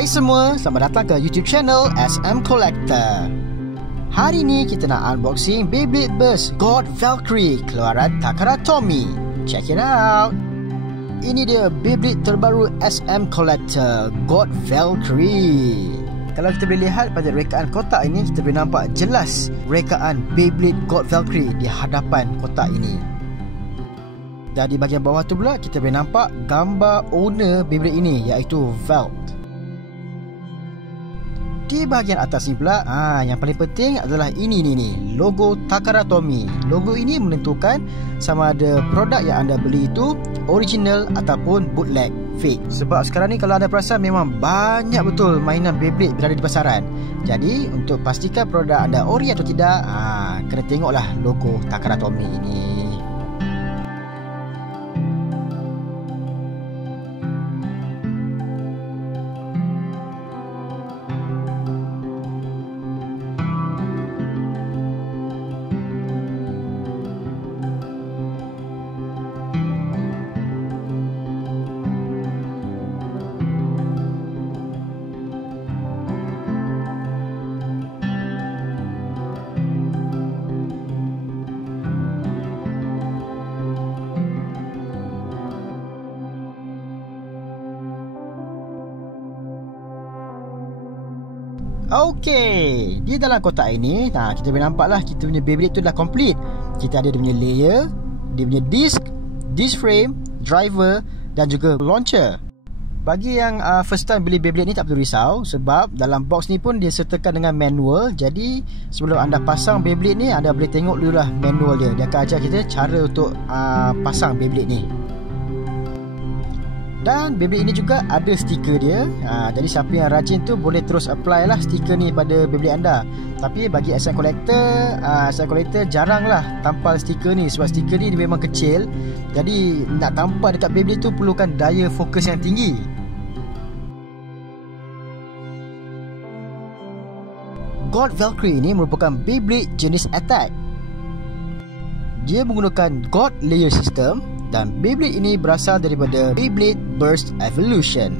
Hai semua, selamat datang ke YouTube channel SM Collector. Hari ni kita nak unboxing Beyblade Burst God Valkyrie keluaran Takara Tomy. Check it out. Ini dia Beyblade terbaru SM Collector God Valkyrie. Kalau kita boleh lihat pada rekaan kotak ini, kita boleh nampak jelas rekaan Beyblade God Valkyrie di hadapan kotak ini. Dan di bahagian bawah tu pula kita boleh nampak gambar owner Beyblade ini, iaitu Valk. Di bahagian atas ni pula, yang paling penting adalah ini logo Takara Tomy. Logo ini menentukan sama ada produk yang anda beli itu original ataupun bootleg, fake. Sebab sekarang ni kalau anda perasan memang banyak betul mainan Beyblade berada di pasaran. Jadi untuk pastikan produk anda ori atau tidak, kena tengoklah logo Takara Tomy ini. Okey, di dalam kotak ini kita boleh nampaklah kita punya Beyblade tu dah complete. Kita ada dia punya layer, dia punya disc frame, driver dan juga launcher. Bagi yang first time beli Beyblade ni tak perlu risau, sebab dalam box ni pun dia sertakan dengan manual. Jadi sebelum anda pasang Beyblade ni, anda boleh tengok dululah manual dia. Dia akan ajar kita cara untuk pasang Beyblade ni. Dan Beyblade ini juga ada stiker dia. Jadi siapa yang rajin tu boleh terus apply lah stiker ni pada Beyblade anda. Tapi bagi SM Collector jarang lah tampal stiker ni, sebab stiker ni dia memang kecil. Jadi nak tampal dekat Beyblade tu perlukan daya fokus yang tinggi. God Valkyrie ini merupakan Beyblade jenis attack. Dia menggunakan God Layer System. Dan Beyblade ini berasal daripada Beyblade Burst Evolution.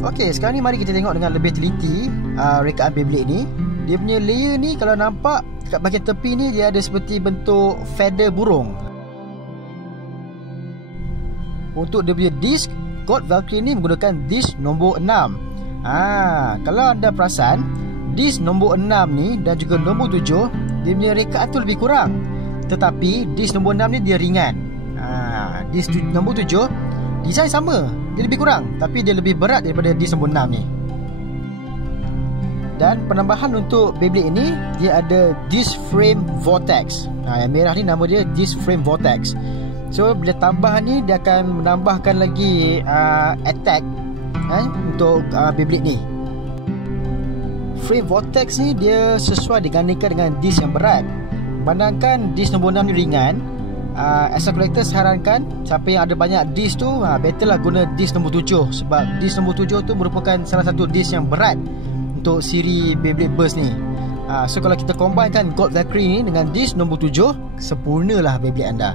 Okey, sekarang ni mari kita tengok dengan lebih teliti rekaan Beyblade ni. Dia punya layer ni kalau nampak dekat bahagian tepi ni dia ada seperti bentuk feather burung. Untuk dia punya disc, God Valkyrie ni menggunakan disc nombor 6. Kalau anda perasan, disc nombor 6 ni dan juga nombor 7, dia punya rekaan tu lebih kurang. Tetapi disc nombor 6 ni dia ringan. Disc nombor 7 design sama, dia lebih kurang, tapi dia lebih berat daripada disc nombor 6 ni. Dan penambahan untuk Beyblade ini, dia ada disc frame vortex. Yang merah ni nama dia disc frame vortex. So bila tambahan ni, dia akan menambahkan lagi attack untuk Beyblade ni. Frame vortex ni dia sesuai digandingkan dengan disc yang berat. Bandangkan disc nombor 6 ni ringan, As a collector, sarankan siapa yang ada banyak disc tu, better lah guna disc nombor 7. Sebab disc nombor 7 tu merupakan salah satu disc yang berat untuk siri Beyblade Burst ni. So kalau kita combinekan Gold Valkyrie ni dengan disc nombor 7, sempurnalah Beyblade anda.